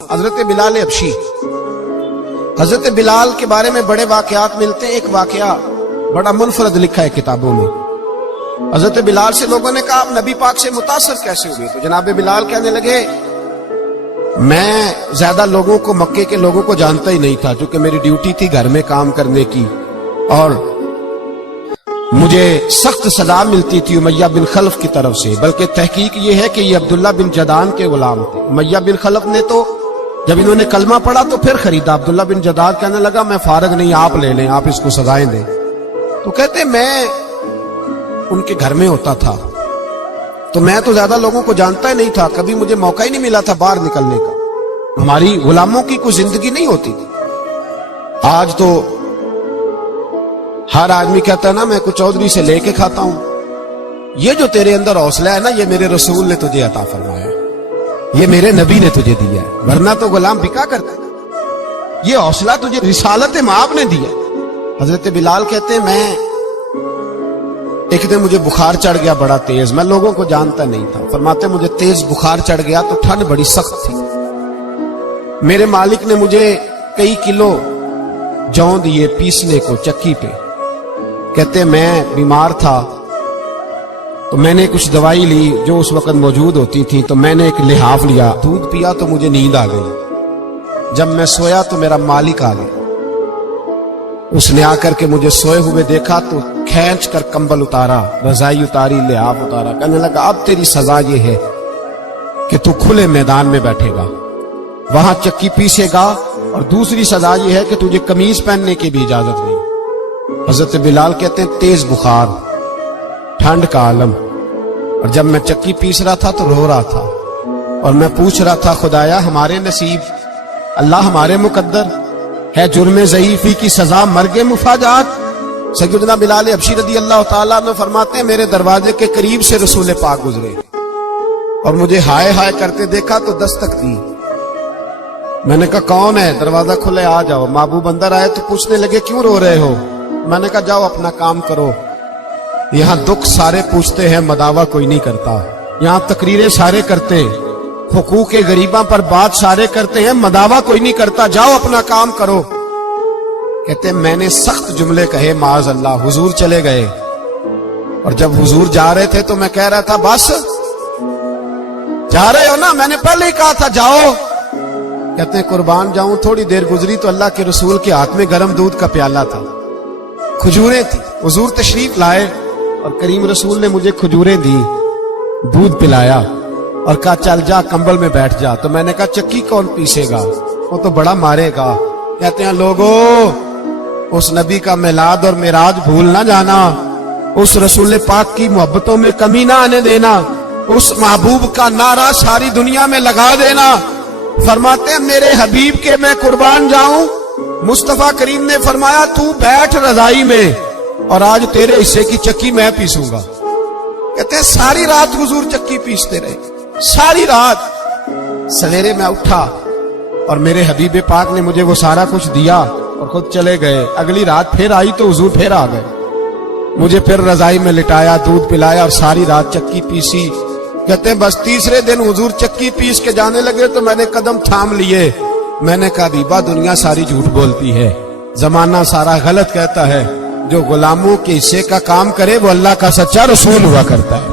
حضرت بلال حبشی، حضرت بلال کے بارے میں بڑے واقعات ملتے ہیں۔ ایک واقعہ بڑا منفرد لکھا ہے کتابوں میں۔ حضرت بلال سے لوگوں نے کہا آپ نبی پاک سے متاثر کیسے ہوئے؟ تو جناب بلال کہنے لگے میں زیادہ لوگوں کو، مکے کے لوگوں کو جانتا ہی نہیں تھا، چونکہ میری ڈیوٹی تھی گھر میں کام کرنے کی، اور مجھے سخت سزا ملتی تھی امیہ بن خلف کی طرف سے۔ بلکہ تحقیق یہ ہے کہ یہ عبداللہ بن جدعان کے غلام تھے۔ امیہ بن خلف نے تو جب انہوں نے کلمہ پڑھا تو پھر خریدا۔ عبداللہ بن جدعان کہنے لگا میں فارغ نہیں، آپ لے لیں، آپ اس کو سزائیں دیں۔ تو کہتے میں ان کے گھر میں ہوتا تھا تو میں تو زیادہ لوگوں کو جانتا ہی نہیں تھا، کبھی مجھے موقع ہی نہیں ملا تھا باہر نکلنے کا۔ ہماری غلاموں کی کوئی زندگی نہیں ہوتی تھی۔ آج تو ہر آدمی کہتا ہے نا میں کچھ چودھری سے لے کے کھاتا ہوں۔ یہ جو تیرے اندر حوصلہ ہے نا، یہ میرے رسول نے تجھے عطا فرمایا ہے، یہ میرے نبی نے تجھے دیا ہے، ورنہ تو غلام بکا کرتا ہے۔ یہ حوصلہ تجھے رسالت مآب نے دیا۔ حضرت بلال کہتے ہیں میں ایک دن مجھے بخار چڑھ گیا بڑا تیز، میں لوگوں کو جانتا نہیں تھا۔ فرماتے مجھے تیز بخار چڑھ گیا تو ٹھنڈ بڑی سخت تھی۔ میرے مالک نے مجھے کئی کلو جوں دیے پیسنے کو چکی پہ۔ کہتے میں بیمار تھا تو میں نے کچھ دوائی لی جو اس وقت موجود ہوتی تھی، تو میں نے ایک لحاف لیا، دودھ پیا تو مجھے نیند آ گئی۔ جب میں سویا تو میرا مالک آ گیا، اس نے آ کر کے مجھے سوئے ہوئے دیکھا تو کھینچ کر کمبل اتارا، رضائی اتاری، لحاف اتارا، کہنے لگا اب تیری سزا یہ ہے کہ تو کھلے میدان میں بیٹھے گا، وہاں چکی پیسے گا، اور دوسری سزا یہ ہے کہ تجھے قمیض پہننے کی بھی اجازت نہیں۔ حضرت بلال کہتے ہیں تیز بخار، ٹھنڈ کا عالم، اور جب میں چکی پیس رہا تھا تو رو رہا تھا، اور میں پوچھ رہا تھا خدایا ہمارے نصیب، اللہ ہمارے مقدر ہے جرم ضعیفی کی سزا مرگ مفاجات۔ سیدنا بلال حبشی رضی اللہ تعالیٰ عنہ فرماتے ہیں میرے دروازے کے قریب سے رسول پاک گزرے اور مجھے ہائے ہائے کرتے دیکھا تو دستک دی۔ میں نے کہا کون ہے؟ دروازہ کھلے آ جاؤ۔ محبوب اندر آئے تو پوچھنے لگے کیوں رو رہے ہو؟ میں نے کہا جاؤ اپنا کام کرو، یہاں دکھ سارے پوچھتے ہیں مداوا کوئی نہیں کرتا، یہاں تقریریں سارے کرتے ہیں، حقوق غریباں پر بات سارے کرتے ہیں، مداوا کوئی نہیں کرتا، جاؤ اپنا کام کرو۔ کہتے ہیں میں نے سخت جملے کہے معاذ اللہ، حضور چلے گئے، اور جب حضور جا رہے تھے تو میں کہہ رہا تھا بس جا رہے ہو نا، میں نے پہلے ہی کہا تھا جاؤ۔ کہتے ہیں قربان جاؤں، تھوڑی دیر گزری تو اللہ کے رسول کے ہاتھ میں گرم دودھ کا پیالہ تھا، کھجوریں تھی، حضور تشریف لائے اور کریم رسول نے مجھے کھجوریں دی، دودھ پلایا اور کہا چل جا کمبل میں بیٹھ جا۔ تو میں نے کہا چکی کون پیسے گا، وہ تو بڑا مارے گا۔ کہتے ہیں لوگو اس نبی کا میلاد اور معراج بھول نہ جانا، اس رسول پاک کی محبتوں میں کمی نہ آنے دینا، اس محبوب کا نعرہ ساری دنیا میں لگا دینا۔ فرماتے ہیں میرے حبیب کے میں قربان جاؤں، مصطفیٰ کریم نے فرمایا تو بیٹھ رضائی میں اور آج تیرے حصے کی چکی میں پیسوں گا۔ کہتے ہیں ساری رات حضور چکی پیستے رہے، ساری رات۔ سویرے میں اٹھا اور میرے حبیب پاک نے مجھے وہ سارا کچھ دیا اور خود چلے گئے۔ اگلی رات پھر آئی تو حضور پھر آ گئے، مجھے پھر رضائی میں لٹایا، دودھ پلایا اور ساری رات چکی پیسی۔ کہتے ہیں بس تیسرے دن حضور چکی پیس کے جانے لگے تو میں نے قدم تھام لیے، میں نے کہا بیبا دنیا ساری جھوٹ بولتی ہے، زمانہ سارا غلط کہتا ہے، جو غلاموں کے حصے کا کام کرے وہ اللہ کا سچا رسول ہوا کرتا ہے۔